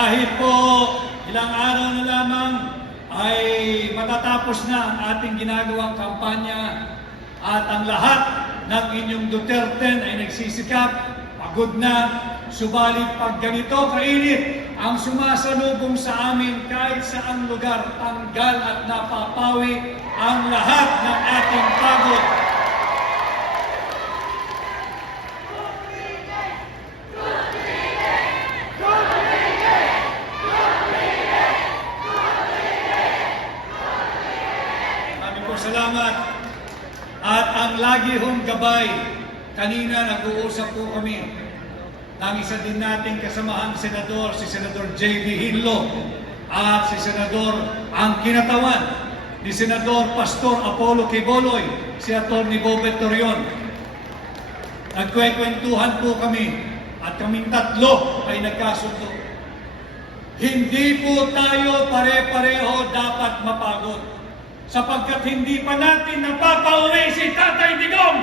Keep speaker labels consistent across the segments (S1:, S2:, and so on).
S1: Kahit po ilang araw na lamang ay matatapos na ang ating ginagawang kampanya at ang lahat ng inyong Duterte ay nagsisikap, pagod na, subalit pag ganito kainit ang sumasalubong sa amin kahit sa ang lugar, tanggal at napapawi ang lahat ng ating pagod. Maraming po salamat. At ang lagi hong gabay, kanina nag-uusap po kami ng isa din nating kasamahang senador, si Senador J.B. Hinlo at si Senador ang kinatawan ni Senador Pastor Apollo Quiboloy, si Atty. Bobet Torion. Nagkwekwentuhan po kami at kaming tatlo ay nagkasundo. Hindi po tayo pare-pareho dapat mapagod sapagkat hindi pa natin napapauwi si Tatay Digong.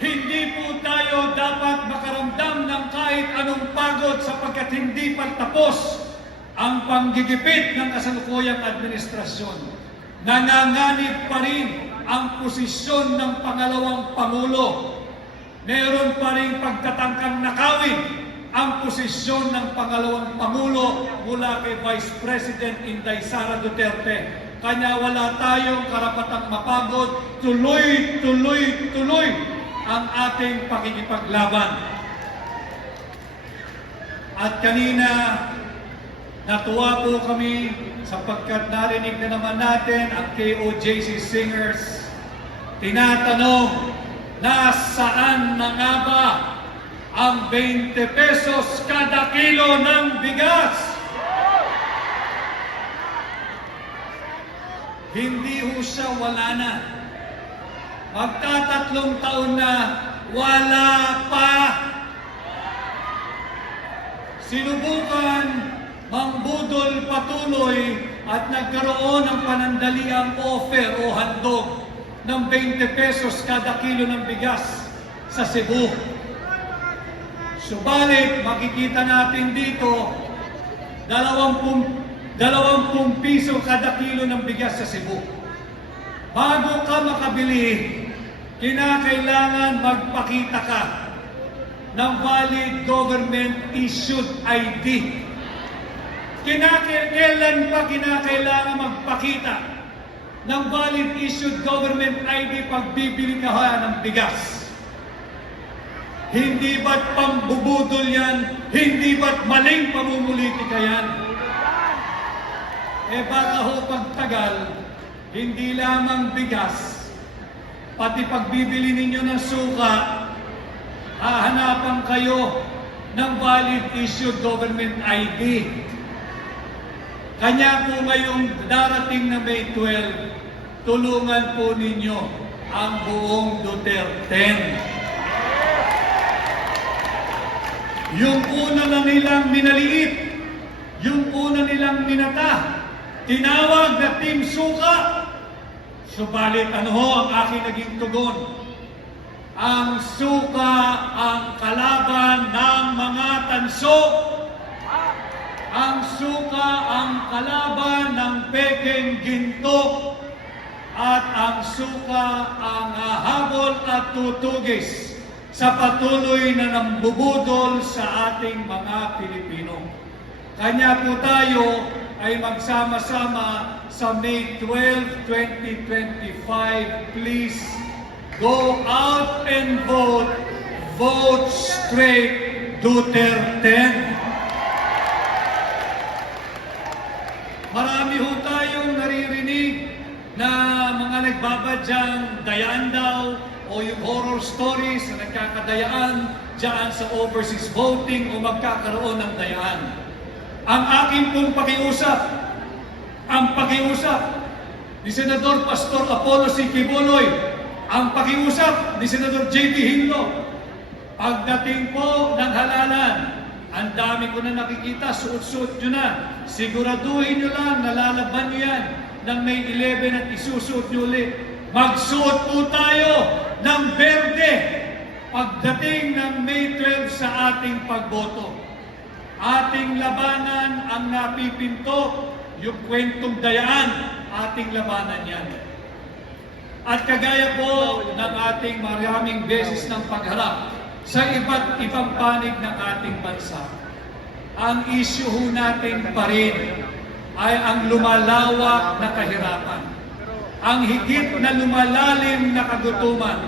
S1: Hindi po tayo dapat makaramdam ng kahit anong pagod sapagkat hindi pa tapos ang panggigipit ng kasalukuyang administrasyon. Nanganganib pa rin ang posisyon ng pangalawang Pangulo. Meron pa rin pagtatangkang nakawin ang posisyon ng pangalawang Pangulo mula kay Vice President Inday Sara Duterte. Kanya wala tayong karapatang mapagod, tuloy, tuloy, tuloy ang ating pakikipaglaban. At kanina, natuwa po kami sapagkat narinig na naman natin ang KOJC Singers. Tinatanong, nasaan na nga ba ang 20 pesos kada kilo ng bigas. Hindi ho siya wala na. Magtatatlong taon na wala pa. Sinubukan mangbudol patuloy at nagkaroon ng panandaliang offer o handog ng 20 pesos kada kilo ng bigas sa Cebu. Subalit, makikita natin dito, dalawampung, dalawampung piso kada kilo ng bigas sa Cebu. Bago ka makabili, kinakailangan magpakita ka ng valid government issued ID. Kinakailan pa kinakailangan magpakita ng valid issued government ID pag bibili ka ng bigas? Hindi ba't pambubudol yan? Hindi ba't maling pamumulitika yan? Eh baka ho pagtagal, hindi lamang bigas, pati pagbibili ninyo ng suka, hahanapan kayo ng valid issued government ID. Kanya po ngayong darating na May 12, tulungan po ninyo ang buong Duterte. Yung una na nilang minaliit, yung una nilang minata, tinawag na Team Suka. Subalit ano ho ang aking naging tugon? Ang suka ang kalaban ng mga tanso. Ang suka ang kalaban ng peking ginto. At ang suka ang hahabol at tutugis sa patuloy na nambubudol sa ating mga Pilipino. Kanya po tayo ay magsama-sama sa May 12, 2025. Please go out and vote. Vote straight Duterte. Marami ho tayong naririnig na mga nagbabadyang dayaan daw o yung horror stories na nagkakadayaan dyan sa overseas voting o magkakaroon ng dayaan. Ang aking pong pakiusap, ang pakiusap ni Senador Pastor Apollo C. Kibuloy, ang pakiusap ni Senador J.B. Hinlo, pagdating po ng halalan, Ang dami ko na nakikita, suot-suot nyo na. Siguraduhin nyo lang, nalalaban nyo yan ng May 11 at isusuot nyo ulit. Magsuot po tayo ng berde pagdating ng May 12 sa ating pagboto. Ating labanan ang napipinto, yung kwentong dayaan, ating labanan yan. At kagaya po ng ating maraming beses ng pagharap sa iba't ibang panig ng ating bansa, ang ho natin pa rin ay ang lumalawak na kahirapan, ang higit na lumalalim na kagutuman,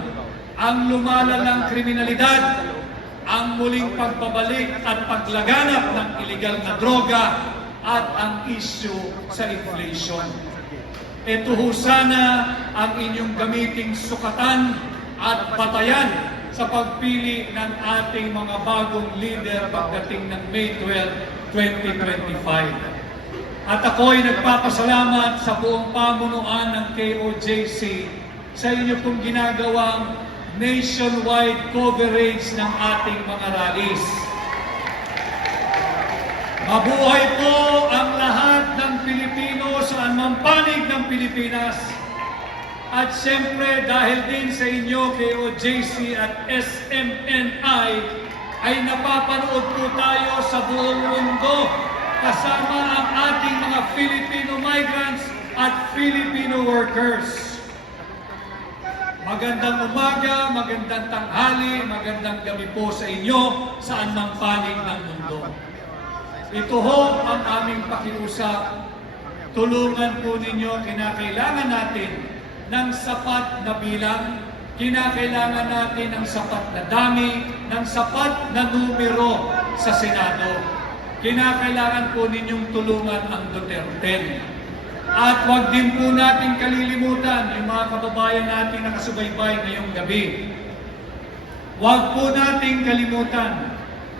S1: ang lumalalang kriminalidad, ang muling pagbabalik at paglaganap ng iligal na droga at ang issue sa inflation. Ito ho sana ang inyong gamiting sukatan at batayan sa pagpili ng ating mga bagong leader pagdating ng May 12, 2025. At ako'y nagpapasalamat sa buong pamunuan ng KOJC sa inyo pong ginagawang nationwide coverage ng ating mga rallies. Mabuhay po ang lahat ng Pilipino sa anumang panig ng Pilipinas. At siyempre, dahil din sa inyo, KOJC at SMNI, ay napapanood po tayo sa buong mundo kasama ang ating mga Filipino migrants at Filipino workers. Magandang umaga, magandang tanghali, magandang gabi po sa inyo sa anumang panig ng mundo. Ito ho ang aming pakiusap. Tulungan po ninyo, kinakailangan natin ng sapat na bilang, kinakailangan natin ng sapat na dami, ng sapat na numero sa Senado. Kinakailangan po ninyong tulungan ang Duterte. At huwag din po natin kalilimutan yung mga kababayan natin na kasubaybay ngayong gabi. Huwag po nating kalimutan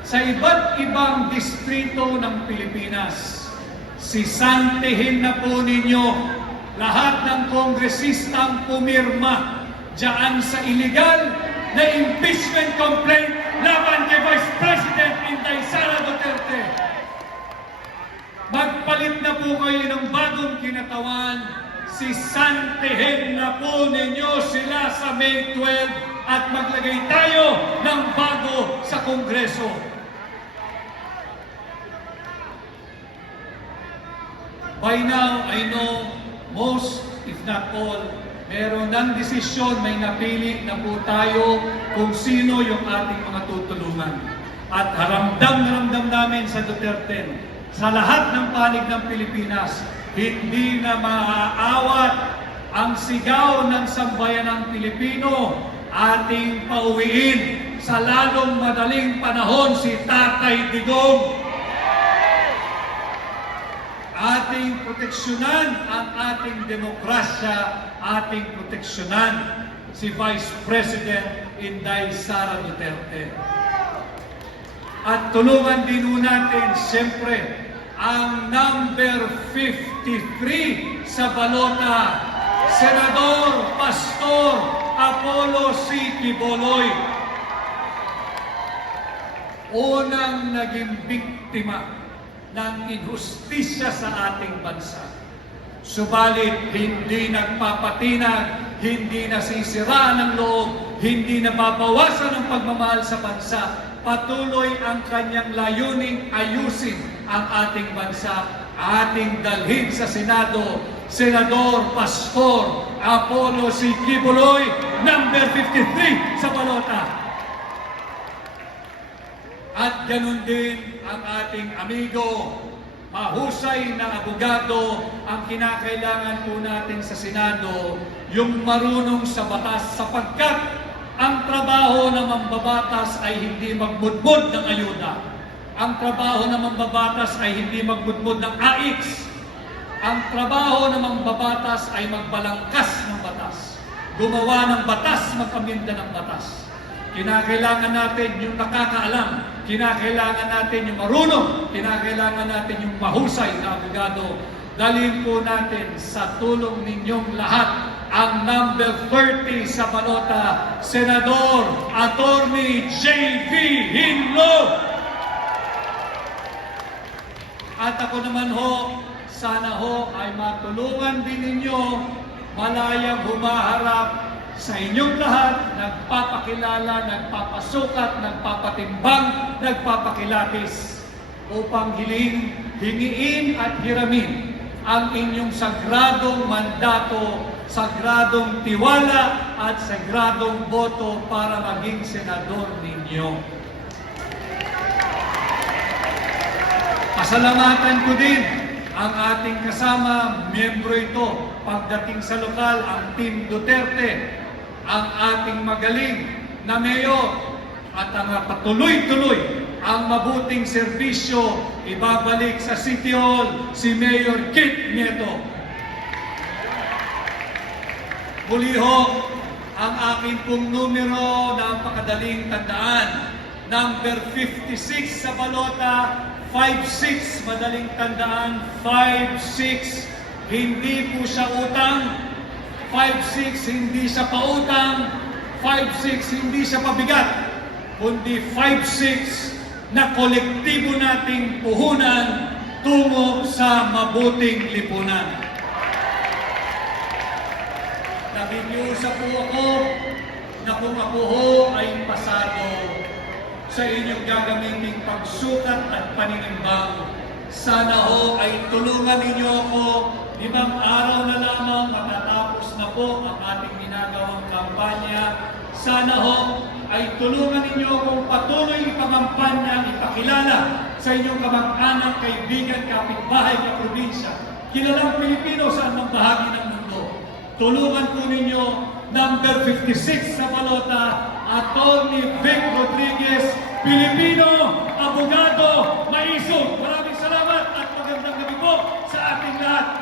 S1: sa iba't ibang distrito ng Pilipinas. Sisantihin na po ninyo lahat ng kongresistang pumirma dyan sa illegal na impeachment complaint laban kay Vice President Inday Sara Duterte. Magpalit na po kayo ng bagong kinatawan. Sisantihin na po ninyo sila sa May 12 at maglagay tayo ng bago sa Kongreso. By now, I know most, if not all, meron ng desisyon, may napili na po tayo kung sino yung ating mga tutulungan. At haramdam na ramdam namin sa Duterte, sa lahat ng panig ng Pilipinas, hindi na maaawat ang sigaw ng sambayan ng Pilipino ating pauwiin sa lalong madaling panahon si Tatay Digong ating proteksyonan ang ating demokrasya, ating proteksyonan si Vice President Inday Sara Duterte. At tulungan din natin, siyempre, ang number 53 sa balota, Senador Pastor Apollo C. Quiboloy. Unang naging biktima ng inhustisya sa ating bansa. Subalit, hindi nagpapatinag, hindi nasisira ng loob, hindi nababawasan ang pagmamahal sa bansa. Patuloy ang kanyang layuning ayusin ang ating bansa, ating dalhin sa Senado, Senador Pastor Apollo C. Kibuloy, number 53 sa balota. At ganun din ang ating amigo, mahusay na abogado, ang kinakailangan po natin sa Senado, yung marunong sa batas sapagkat ang trabaho ng mambabatas ay hindi magmudmud ng ayuda. Ang trabaho ng mambabatas ay hindi magmudmud ng AIX. Ang trabaho ng mambabatas ay magbalangkas ng batas. Gumawa ng batas, magpaminda ng batas. Kinakailangan natin yung nakakaalam. Kinakailangan natin yung marunong. Kinakailangan natin yung mahusay na abogado. Dalhin po natin sa tulong ninyong lahat ang number 30 sa balota, Senador Attorney J.V. Hinlo. At ako naman ho, sana ho ay matulungan din ninyo malayang humaharap sa inyong lahat, nagpapakilala, nagpapasukat, nagpapatimbang, nagpapakilatis upang hiling, hingiin at hiramin ang inyong sagradong mandato, sagradong tiwala at sagradong boto para maging senador ninyo. Pasalamatan ko din ang ating kasama, miyembro ito, pagdating sa lokal, ang Team Duterte, ang ating magaling na mayor, at ang patuloy-tuloy ang mabuting serbisyo ibabalik sa City Hall si Mayor Kit Nieto. Muli ho, ang akin pong numero na napakadaling tandaan. Number 56 sa balota, 56, madaling tandaan, 56. Hindi po siya utang, 56 hindi siya pautang, 56 hindi siya pabigat, kundi 56 na kolektibo nating puhunan tungo sa mabuting lipunan. Nakikiusap po ako na kung ako ho ay pasado sa inyong gagamiting pagsukat at paninimbang, sana ho ay tulungan ninyo ako limang araw na lamang matatapos na po ang ating ginagawang kampanya. Sana ho ay tulungan ninyo akong patuloy ipangampanya, ipakilala sa inyong kamag-anak, kaibigan, kapitbahay, kaprobinsya, kilalang Pilipino sa anong bahagi ng mundo. Tulungan po ninyo number 56 sa balota, Attorney Vic Rodriguez, Pilipino, abogado na. Maraming salamat at magandang gabi po sa ating lahat.